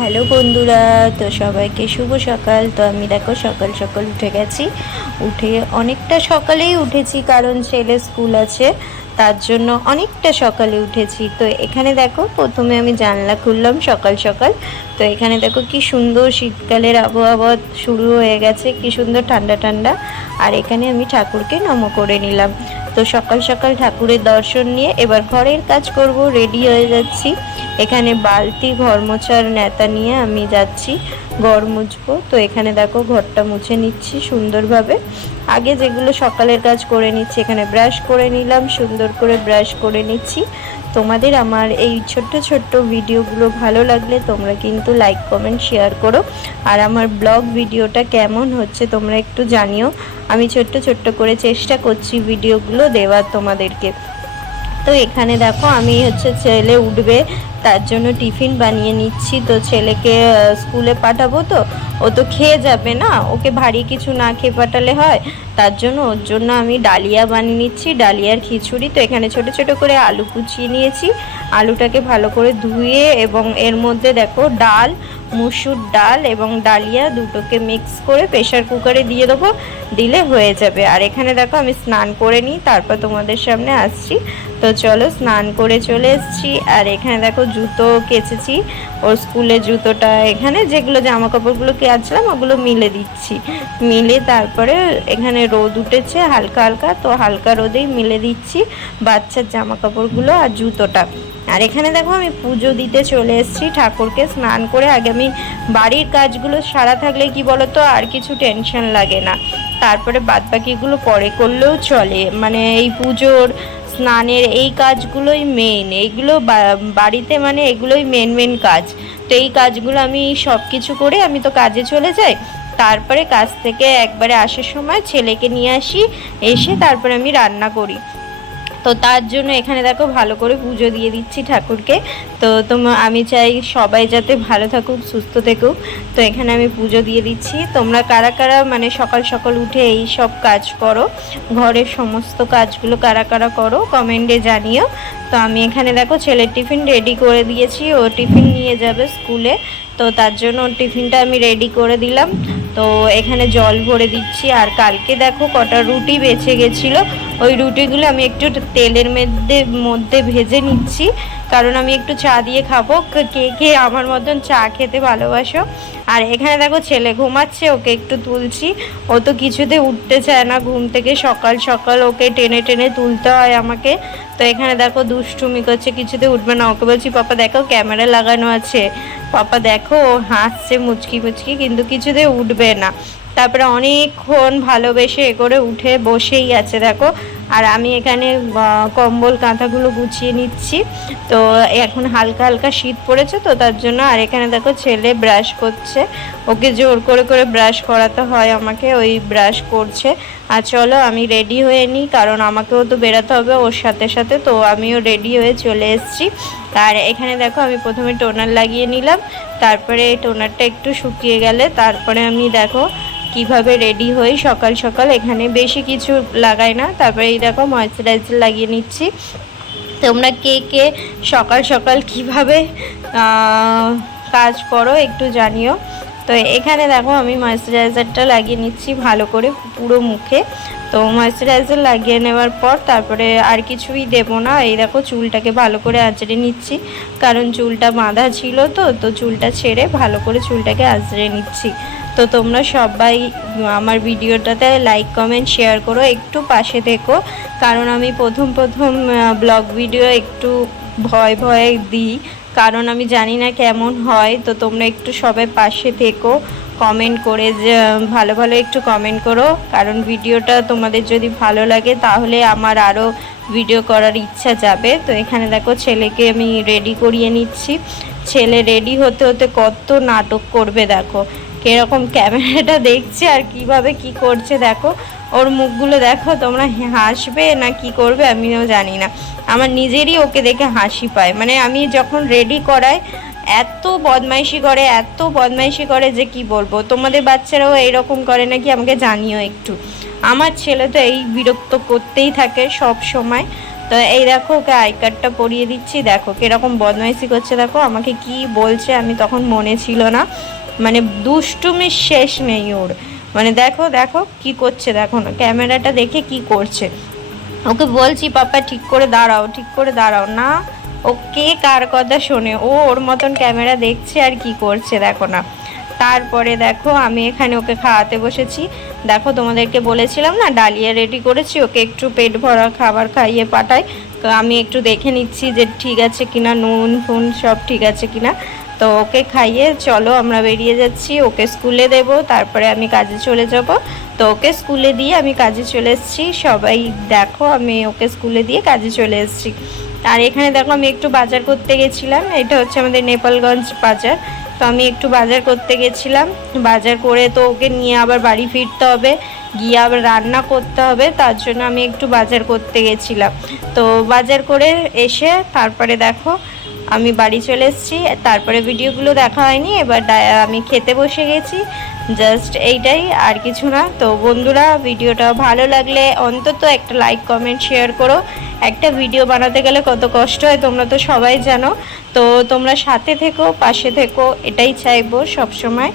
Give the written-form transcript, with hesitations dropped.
Hello বন্ধুরা, তো সবাইকে শুভ সকাল। তো আমি দেখো সকাল সকাল উঠে গেছি। উঠে অনেকটা সকালেই উঠেছি, কারণ ছেলে স্কুল আছে, তার জন্য অনেকটা সকালে উঠেছি। তো এখানে দেখো প্রথমে আমি জানলা খুললাম সকাল সকাল। তো এখানে দেখো কি সুন্দর শীতকালের আবহাওয়া শুরু হয়ে গেছে, কি সুন্দর ঠান্ডা ঠান্ডা। আর এখানে আমি ঠাকুরকে নম করে নিলাম। তো সকাল সকাল ঠাকুরের দর্শন নিয়ে এবার ঘরের কাজ করব, রেডি হয়ে যাচ্ছি। এখানে বালতি, ঘর মোছার নেতা নিয়ে আমি যাচ্ছি ঘর মুছবো। তো এখানে দেখো ঘরটা মুছে নিচ্ছি সুন্দরভাবে। আগে যেগুলো সকালের কাজ করে নিচ্ছি, এখানে ব্রাশ করে নিলাম, সুন্দর করে ব্রাশ করে নিচ্ছি। তোমাদের আমার এই ছোট্ট ছোট্ট ভিডিওগুলো ভালো লাগলে তোমরা কিন্তু লাইক কমেন্ট শেয়ার করো। আর আমার ব্লগ ভিডিওটা কেমন হচ্ছে তোমরা একটু জানিও। আমি ছোট্ট ছোট্ট করে চেষ্টা করছি ভিডিওগুলো দেওয়ার তোমাদেরকে। তো এখানে দেখো আমি ছেলে উঠবে, তার জন্য টিফিন বানিয়ে নিচ্ছি। তো ছেলেকে স্কুলে পাঠাবো, তো ও তো খেয়ে যাবে না, ওকে ভারী কিছু না খেয়ে পাঠালে হয়। তার জন্য ওর জন্য আমি ডালিয়া বানিয়ে নিচ্ছি, ডালিয়ার খিচুড়ি। তো এখানে ছোট ছোট করে আলু কুচিয়ে নিয়েছি, আলুটাকে ভালো করে ধুয়ে এবং এর মধ্যে দেখো ডাল, মুসুর ডাল এবং ডালিয়া দুটোকে মিক্স করে প্রেশার কুকারে দিয়ে দেবো, দিলে হয়ে যাবে। আর এখানে দেখো আমি স্নান করে নিই, তারপর তোমাদের সামনে আসছি। তো চলো, স্নান করে চলে এসেছি। আর এখানে দেখো জুতো কেচেছি, ওর স্কুলের জুতোটা এখানে যেগুলো জামা কাপড়গুলো কেচলাম ওগুলো মিলে দিচ্ছি। মিলে তারপরে এখানে রোদ উঠেছে হালকা হালকা, তো হালকা রোদেই মিলে দিচ্ছি বাচ্চার জামা কাপড়গুলো আর জুতোটা। আর এখানে দেখো আমি পুজো দিতে চলে এসেছি ঠাকুরকে। স্নান করে আগে আমি বাড়ির কাজগুলো সারা থাকলে কি বলতো আর কিছু টেনশন লাগে না, তারপরে বাদবাকিগুলো পরে করলেও চলে। মানে এই পুজোর, স্নানের এই কাজগুলোই মেন, এইগুলো বাড়িতে মানে এগুলোই মেন মেন কাজ। তো এই কাজগুলো আমি সব কিছু করে আমি তো কাজে চলে যাই। তারপরে কাজ থেকে একবারে আসার সময় ছেলেকে নিয়ে আসি, এসে তারপরে আমি রান্না করি। তো তার জন্য এখানে দেখো ভালো করে পুজো দিয়ে দিচ্ছি ঠাকুরকে। তো আমি চাই সবাই যাতে ভালো থাকুক, সুস্থ থাকুক। তো এখানে আমি পুজো দিয়ে দিচ্ছি। তোমরা কারা কারা মানে সকাল সকাল উঠে এই সব কাজ করো, ঘরের সমস্ত কাজগুলো কারা কারা করো কমেন্টে জানিও। তো আমি এখানে দেখো ছেলের টিফিন রেডি করে দিয়েছি, ও টিফিন নিয়ে যাবে স্কুলে। তো তার জন্য ওর টিফিনটা আমি রেডি করে দিলাম। তো এখানে জল ভরে দিচ্ছি। আর কালকে দেখো কটা রুটি বেঁচে গেছিলো, ওই রুটিগুলো আমি একটু তেলের মধ্যে ভেজে নিচ্ছি, কারণ আমি একটু চা দিয়ে খাবো। কে কে আমার মতন চা খেতে ভালোবাসো। আর এখানে দেখো ছেলে ঘুমাচ্ছে, ওকে একটু তুলছি। ও তো কিছুতে উঠতে চায় না ঘুম থেকে, সকাল সকাল ওকে টেনে টেনে তুলতে হয় আমাকে। তো এখানে দেখো দুষ্টুমি করছে, কিছুতে উঠবে না। ওকে বলছি পাপা দেখো ক্যামেরা লাগানো আছে, পাপা দেখো, ও হাসছে মুচকি মুচকি, কিন্তু কিছুতে উঠবে না। তারপরে অনেকক্ষণ ভালোবেসে করে উঠে বসেই আছে দেখো। আর আমি এখানে কম্বল কাঁথাগুলো গুছিয়ে নিচ্ছি। তো এখন হালকা হালকা শীত পড়েছে, তো তার জন্য। আর এখানে দেখো ছেলে ব্রাশ করছে, ওকে জোর করে করে ব্রাশ করাতে হয় আমাকে, ওই ব্রাশ করছে। আর চলো আমি রেডি হয়ে নিই, কারণ আমাকেও তো বেরোতে হবে ওর সাথে সাথে। তো আমিও রেডি হয়ে চলে এসেছি। আর এখানে দেখো আমি প্রথমে টোনার লাগিয়ে নিলাম, তারপরে টোনারটা একটু শুকিয়ে গেলে তারপরে আমি দেখো কিভাবে রেডি হই সকাল সকাল। এখানে বেশি কিছু লাগাই না। তারপরে এই দেখো ময়েশ্চারাইজার লাগিয়ে নিচ্ছি। তোমরা কে কে সকাল সকাল কিভাবে কাজ করো একটু জানিও। তো এখানে দেখো আমি ময়েশ্চারাইজারটা লাগিয়ে নিচ্ছি ভালো করে পুরো মুখে। তো ময়েশ্চারাইজার লাগিয়ে নেওয়ার পর তারপরে আর কিছুই দেবো না। এই দেখো চুলটাকে ভালো করে আঁচড়ে নিচ্ছি, কারণ চুলটা বাঁধা ছিল। তো চুলটা ছেড়ে ভালো করে চুলটাকে আঁচড়ে নিচ্ছি। তো তোমরা সবাই আমার ভিডিওটাতে লাইক কমেন্ট শেয়ার করো, একটু পাশে থেকো, কারণ আমি প্রথম ব্লগ ভিডিও একটু ভয় ভয় দিই, কারণ আমি জানি না কেমন হয়। তো তোমরা একটু সবাই পাশে থেকো, কমেন্ট করে যে ভালো ভালো একটু কমেন্ট করো, কারণ ভিডিওটা তোমাদের যদি ভালো লাগে তাহলে আমার আরও ভিডিও করার ইচ্ছা যাবে। তো এখানে দেখো ছেলেকে আমি রেডি করিয়ে নিচ্ছি। ছেলে রেডি হতে হতে কত নাটক করবে দেখো, কিরকম ক্যামেরাটা দেখছে আর কিভাবে কি করছে দেখো। ওর মুখগুলো দেখো, তোমরা হাসবে না কি করবে আমিও জানি না। আমার নিজেরই ওকে দেখে হাসি পায়। মানে আমি যখন রেডি করাই এত বদমাইশি করে যে কি বলবো। তোমাদের বাচ্চারাও এইরকম করে নাকি আমাকে জানিও একটু। আমার ছেলে তো এই বিরক্ত করতেই থাকে সব সময়। তো এই দেখো ওকে আই কার্ডটা পরিয়ে দিচ্ছি, দেখো কিরকম বদমাইশি করছে, দেখো আমাকে কি বলছে আমি তখন মনে ছিল না, মানে দুষ্টুমির শেষ নেই ওর, মানে দেখো দেখো কি করছে, দেখো না ক্যামেরাটা দেখে কি করছে। ওকে বলছি পাপা ঠিক করে দাঁড়াও, ঠিক করে দাঁড়াও না, ও কে কার কথা শোনে, ও ওর মতন ক্যামেরা দেখছে আর কি করছে দেখো না। তারপরে দেখো আমি এখানে ওকে খাওয়াতে বসেছি, দেখো তোমাদেরকে বলেছিলাম না ডালিয়া রেডি করেছি, ওকে একটু পেট ভরা খাবার খাইয়ে পাঠাই, তো আমি একটু দেখে নিচ্ছি যে ঠিক আছে কিনা, নুন ফুন সব ঠিক আছে কিনা। তো ওকে খাইয়ে চলো আমরা বেরিয়ে যাচ্ছি, ওকে স্কুলে দেব, তারপরে আমি কাজে চলে যাব। তো ওকে স্কুলে দিয়ে আমি কাজে চলে এসেছি, সবাই দেখো আমি ওকে স্কুলে দিয়ে কাজে চলে এসেছি। আর এখানে দেখো আমি একটু বাজার করতে গেছিলাম, এটা হচ্ছে আমাদের নেপালগঞ্জ বাজার, তো আমি একটু বাজার করতে গেছিলাম, বাজার করে তো ওকে নিয়ে আবার বাড়ি ফিরতে হবে, গিয়ে আবার রান্না করতে হবে, তার জন্য আমি একটু বাজার করতে গেছিলাম। তো বাজার করে এসে তারপরে দেখো আমি বাড়ি চলে এসেছি, তারপরে ভিডিওগুলো দেখা হয়নি, এবার আমি খেতে বসে গেছি, জাস্ট এইটাই আর কিছু না। তো বন্ধুরা ভিডিওটা ভালো লাগলে অন্তত একটা লাইক কমেন্ট শেয়ার করো, একটা ভিডিও বানাতে গেলে কত কষ্ট হয় তোমরা তো সবাই জানো, তো তোমরা সাথে থেকো, পাশে থেকো, এটাই চাইবো সব সময়।